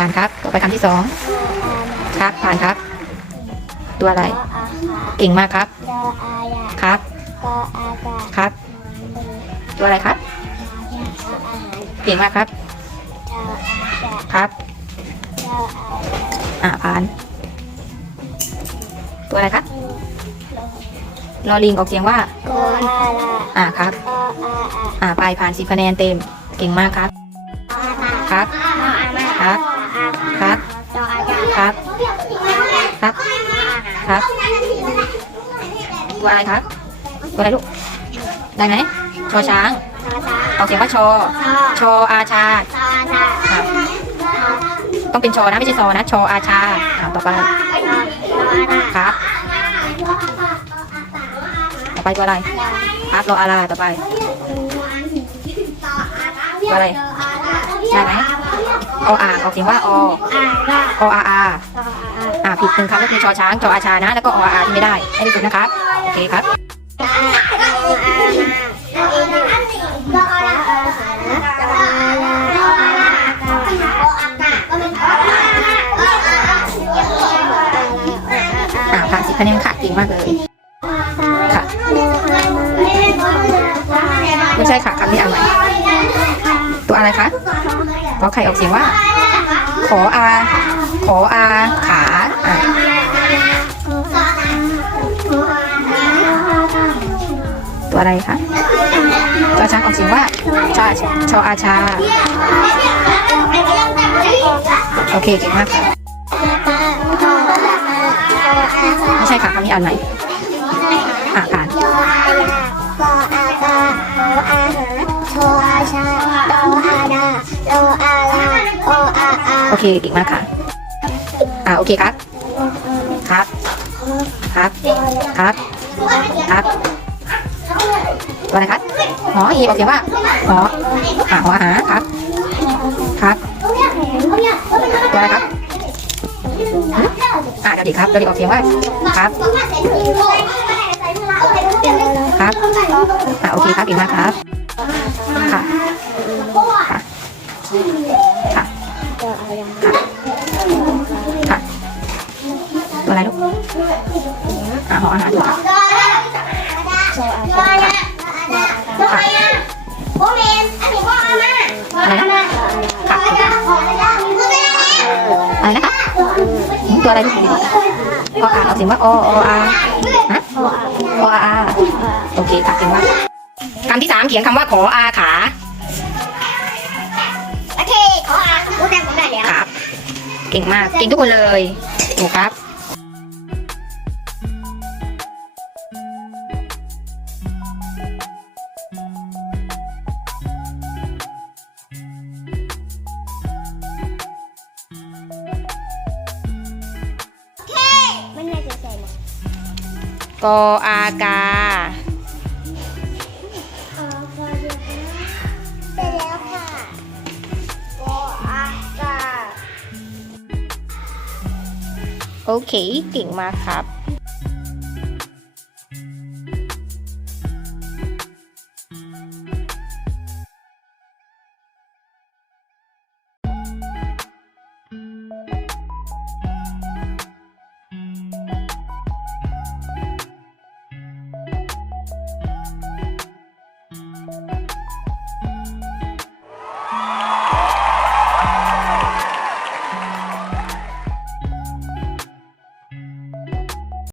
ผ่านครับ ต่อไปคำที่สองครับ ผ่านครับ ตัวอะไร เก่งมากครับ ครับ ครับ ตัวอะไรครับ เก่งมากครับ ครับ อ่าผ่าน ตัวอะไรครับลอลิงออกเสียงว่าอ่าครับ อ่าไปผ่านสิบคะแนนเต็ม เก่งมากครับ ครับ ครับ ครับตัวอะไรครับ ตัวอะไรลูก ได้ไหมชอช้างดอจาออกเสียงว่าชอ ชออาชาดออาจาครับต้องเป็นชอนะไม่ใช่ซอนะ ชออาชาอ่าต่อไปดออาจาครับ ต่อไปตัวอะไรครับรออาราต่อไปตัวอะไรได้ไหมออ่างออกเสียงว่าออาลาออาอาดออาอ่า ผิดหนึ่งคำก็คือชอช้างจออาชานะ แล้วก็ออาที่ไม่ได้ให้ที่สุดนะครับโอเคครับอ่าผ่านสิคะแนนค่ะเก่งมากเลยค่ะไม่ใช่ค่ะคำนี้อ่านใหม่ตัวอะไรคะขอไข่ออกเสียงว่า ขออา ขออาข ตัวอะไรคะจอช้างออกเสียงว่าชาชออาชา โอเคเก่งมากค่ะไม่ใช่ค่ะคำนี้อ่านใหม่อ่าผ่านโอเคเก่งมากค่ะ อ่าโอเคครับ ครับ ครับ ครับ ครับ ตัวอะไรครับหออีออกเสียงว่าหออ่าหออาหาครับ ครับ ตัวอะไรครับอ่าเดี๋ยวดีครับเดี๋ยวดีออกเสียงว่าครับ ครับอ่าโอเคครับเก่งมากครับ ค่ะ ค่ะ ค่ะค่ะตัวอะไรลูกอ่าหออาหารถูกค่ะอะไรนะค่ะ อะไรนะคะหืมตัวอะไรลูกออ่านออกเสียงว่าอออาฮะออาโอเคค่ะเก่งมากคำที่สามเขียนคำว่าขออาขาโอเคขออ่านพูดได้ผมได้แล้วครับ เก่งมาก เก่งทุกคนเลยถูกครับ กออากาขอพอเดียวนะเสร็จแล้วค่ะโออากา โอเค เก่งมากครับ